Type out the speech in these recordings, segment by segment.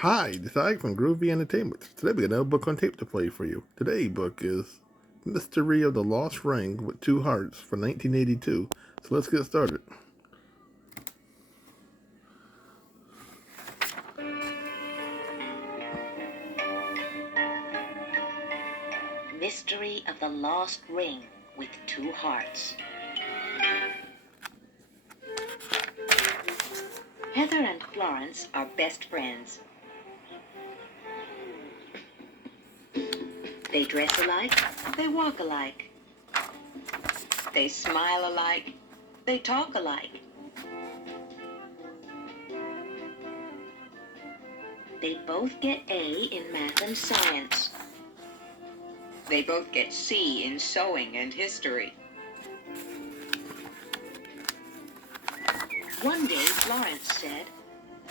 Hi, this is Ike from Groovy Entertainment. Today we got another book on tape to play for you. Today's book is Mystery of the Lost Ring with Two Hearts from 1982. So let's get started. Mystery of the Lost Ring with Two Hearts. Heather and Florence are best friends. They dress alike, they walk alike. They smile alike, they talk alike. They both get A in math and science. They both get C in sewing and history. One day, Florence said,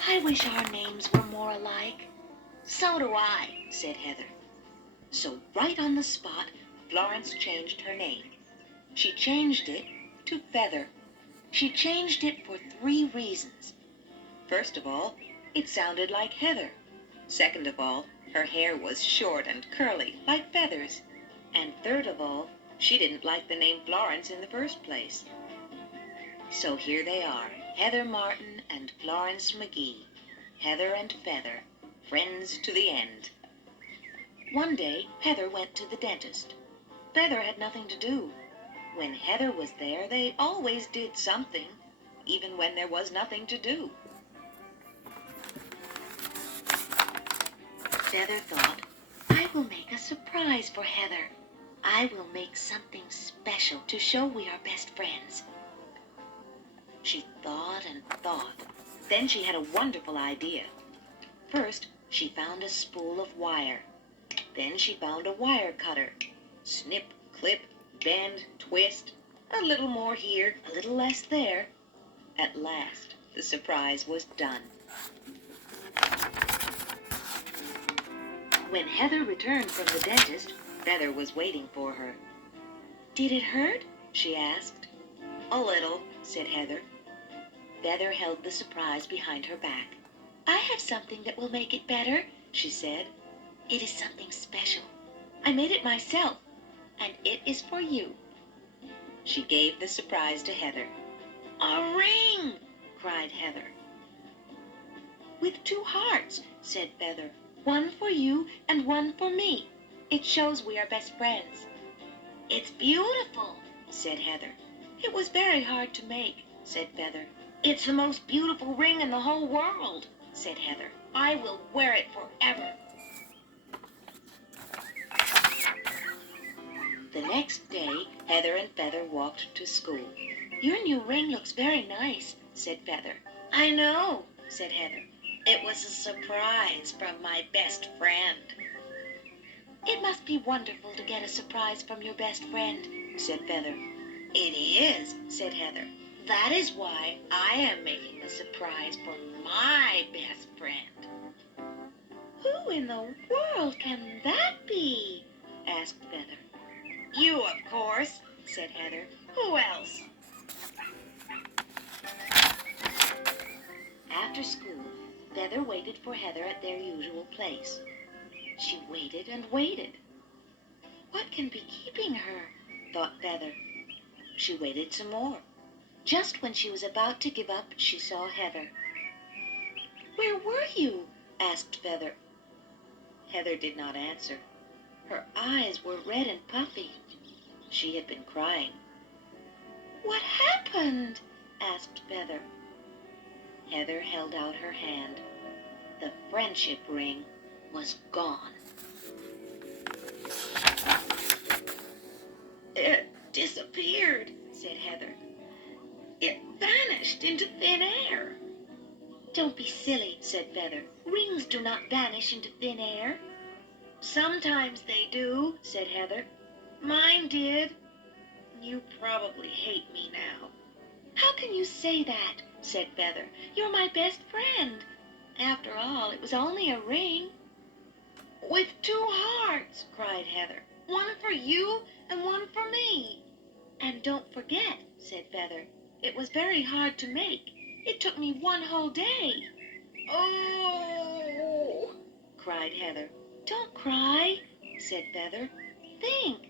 "I wish our names were more alike." "So do I," said Heather. So right on the spot, Florence changed her name. She changed it to Feather. She changed it for 3 reasons. First of all, it sounded like Heather. Second of all, her hair was short and curly, like feathers. And third of all, she didn't like the name Florence in the first place. So here they are, Heather Martin and Florence McGee. Heather and Feather, friends to the end. One day, Heather went to the dentist. Feather had nothing to do. When Heather was there, they always did something, even when there was nothing to do. Feather thought, "I will make a surprise for Heather. I will make something special to show we are best friends." She thought and thought. Then she had a wonderful idea. First, she found a spool of wire. Then she found a wire cutter. Snip, clip, bend, twist. A little more here, a little less there. At last, the surprise was done. When Heather returned from the dentist, Feather was waiting for her. "Did it hurt?" she asked. "A little," said Heather. Feather held the surprise behind her back. "I have something that will make it better," she said. "It is something special. I made it myself, and it is for you." She gave the surprise to Heather. "A ring!" cried Heather. "With 2 hearts," said Feather. "One for you and one for me. It shows we are best friends." "It's beautiful," said Heather. "It was very hard to make," said Feather. "It's the most beautiful ring in the whole world," said Heather. "I will wear it forever." The next day, Heather and Feather walked to school. "Your new ring looks very nice," said Feather. "I know," said Heather. "It was a surprise from my best friend." "It must be wonderful to get a surprise from your best friend," said Feather. "It is," said Heather. "That is why I am making a surprise for my best friend." "Who in the world can that be?" asked Feather. "You, of course," said Heather. "Who else?" After school, Feather waited for Heather at their usual place. She waited and waited. "What can be keeping her?" thought Feather. She waited some more. Just when she was about to give up, she saw Heather. "Where were you?" asked Feather. Heather did not answer. Her eyes were red and puffy. She had been crying. "What happened?" asked Feather. Heather held out her hand. The friendship ring was gone. "It disappeared," said Heather. "It vanished into thin air." "Don't be silly," said Feather. "Rings do not vanish into thin air." "Sometimes they do," said Heather. "Mine did. You probably hate me now." "How can you say that?" said Feather. "You're my best friend. After all, it was only a ring." "With 2 hearts," cried Heather. "One for you and one for me." "And don't forget," said Feather, "it was very hard to make. It took me 1 whole day." "Oh!" cried Heather. Don't cry, said Feather. Think.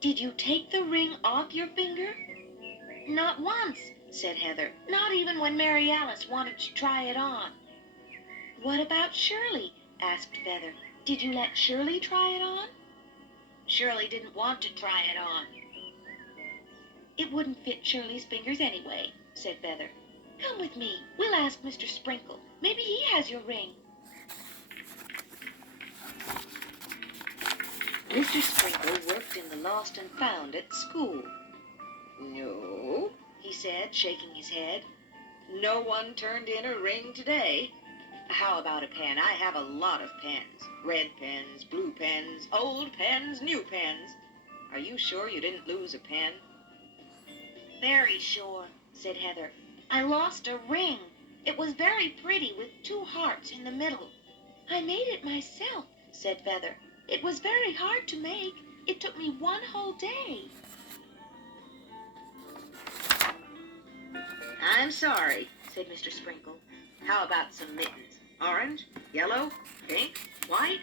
Did you take the ring off your finger? Not once, said Heather. Not even when Mary Alice wanted to try it on. What about Shirley? Asked Feather. Did you let Shirley try it on? Shirley didn't want to try it on. It wouldn't fit Shirley's fingers anyway, said Feather. Come with me. We'll ask Mr. Sprinkle. Maybe he has your ring. Mr. Sprinkle worked in the Lost and Found at school. No, he said, shaking his head. No one turned in a ring today. How about a pen? I have a lot of pens. Red pens, blue pens, old pens, new pens. Are you sure you didn't lose a pen? Very sure, said Heather. I lost a ring. It was very pretty with 2 hearts in the middle. I made it myself, said Feather. It was very hard to make. It took me 1 whole day. I'm sorry, said Mr. Sprinkle. How about some mittens? Orange, yellow, pink, white?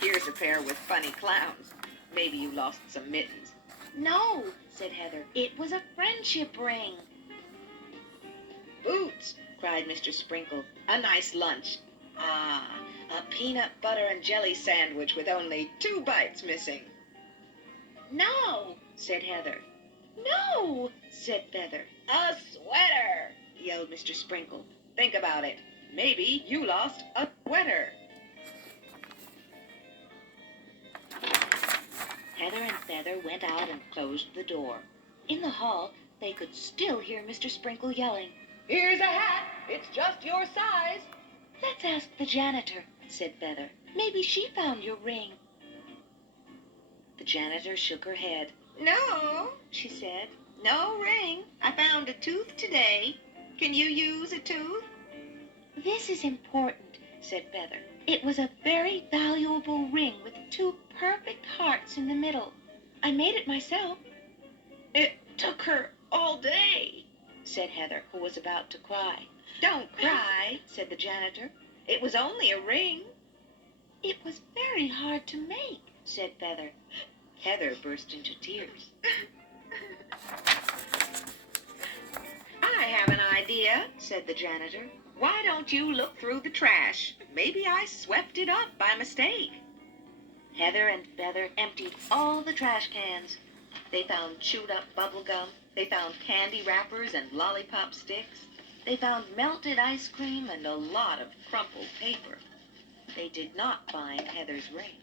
Here's a pair with funny clowns. Maybe you lost some mittens. No, said Heather. It was a friendship ring. Boots, cried Mr. Sprinkle. A nice lunch. Ah, a peanut butter and jelly sandwich with only 2 bites missing. No, said Heather. No, said Feather. A sweater, yelled Mr. Sprinkle. Think about it. Maybe you lost a sweater. Heather and Feather went out and closed the door. In the hall, they could still hear Mr. Sprinkle yelling, Here's a hat. It's just your size. Let's ask the janitor, said Feather. Maybe she found your ring. The janitor shook her head. No, she said. No ring. I found a tooth today. Can you use a tooth? This is important, said Feather. It was a very valuable ring with 2 perfect hearts in the middle. I made it myself. It took her all day, said Heather, who was about to cry. Don't cry, said the janitor. It was only a ring. It was very hard to make, said Feather. Heather burst into tears. I have an idea, said the janitor. Why don't you look through the trash? Maybe I swept it up by mistake. Heather and Feather emptied all the trash cans. They found chewed-up bubble gum. They found candy wrappers and lollipop sticks. They found melted ice cream and a lot of crumpled paper. They did not find Heather's ring.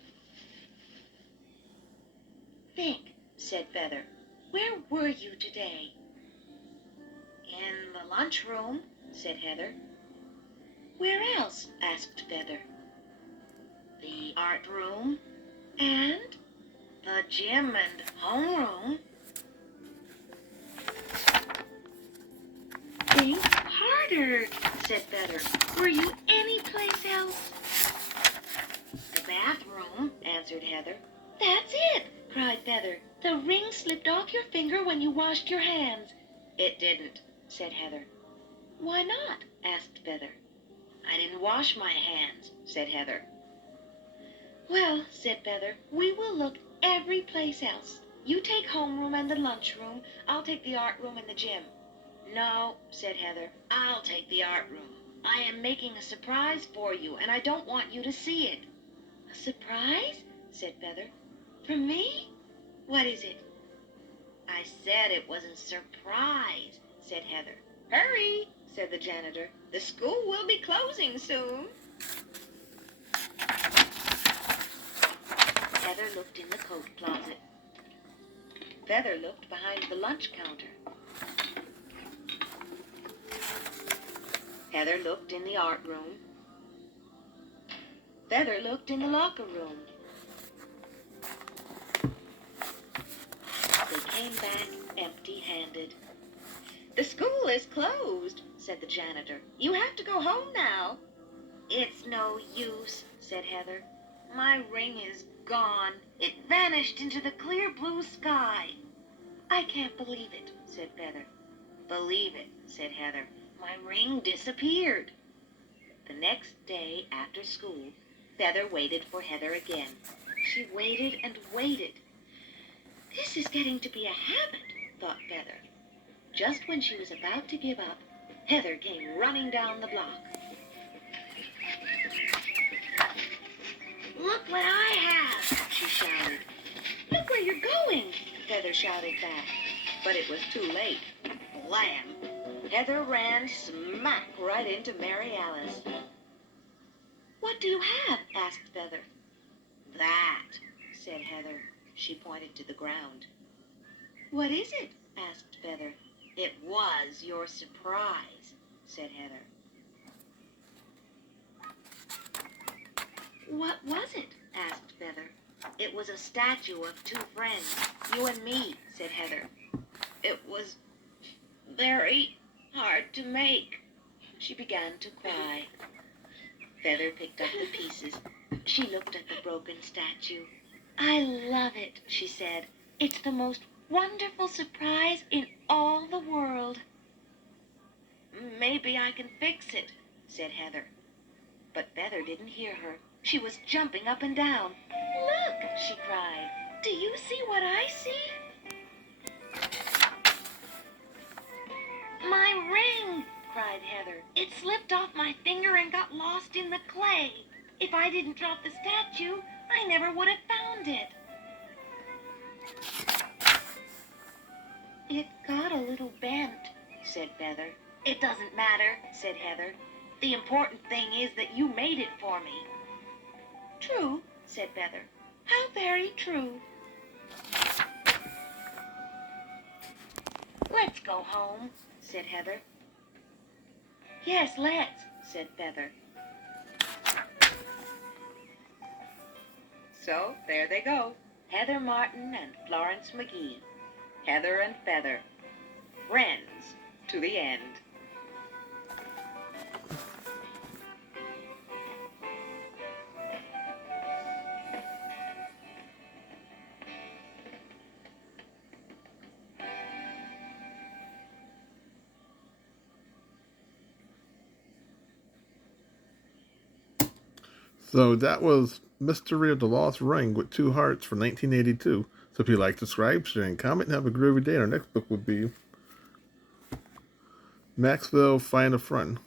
Think, said Feather. Where were you today? In the lunchroom, said Heather. Where else? Asked Feather. The art room and the gym and homeroom. Think harder, said Feather. Were you any place else? The bathroom, answered Heather. That's it, cried Feather. The ring slipped off your finger when you washed your hands. It didn't, said Heather. Why not? Asked Feather. I didn't wash my hands, said Heather. Well, said Feather, we will look every place else. You take homeroom and the lunchroom. I'll take the art room and the gym. No, said Heather, I'll take the art room. I am making a surprise for you, and I don't want you to see it. A surprise? Said Feather. For me? What is it? I said it was a surprise, said Heather. Hurry, said the janitor. The school will be closing soon. Heather looked in the coat closet. Feather looked behind the lunch counter. Heather looked in the art room. Feather looked in the locker room. They came back empty-handed. The school is closed, said the janitor. You have to go home now. It's no use, said Heather. My ring is gone. It vanished into the clear blue sky. I can't believe it, said Feather. Believe it, said Heather. My ring disappeared. The next day after school, Feather waited for Heather again. She waited and waited. This is getting to be a habit, thought Feather. Just when she was about to give up, Heather came running down the block. Look what I have, she shouted. Look where you're going, Feather shouted back. But it was too late. Blam! Heather ran smack right into Mary Alice. What do you have? Asked Feather. That, said Heather. She pointed to the ground. What is it? Asked Feather. It was your surprise, said Heather. What was it? Asked Feather. It was a statue of two friends, you and me, said Heather. It was very hard to make. She began to cry. Feather picked up the pieces. She looked at the broken statue. I love it, she said. It's the most wonderful surprise in all the world. Maybe I can fix it, said Heather. But Feather didn't hear her. She was jumping up and down. Look, she cried. Do you see what I see? My ring, cried Heather. It slipped off my finger and got lost in the clay. If I didn't drop the statue, I never would have found it. It got a little bent, said Feather. It doesn't matter, said Heather. The important thing is that you made it for me. True, said Feather. How very true. Let's go home, said Heather. Yes, let's, said Feather. So, there they go, Heather Martin and Florence McGee. Heather and Feather. Friends to the end. So that was Mystery of the Lost Ring with Two Hearts from 1982. So if you like, subscribe, share, and comment, and have a groovy day. Our next book would be Maxwell Find a Friend.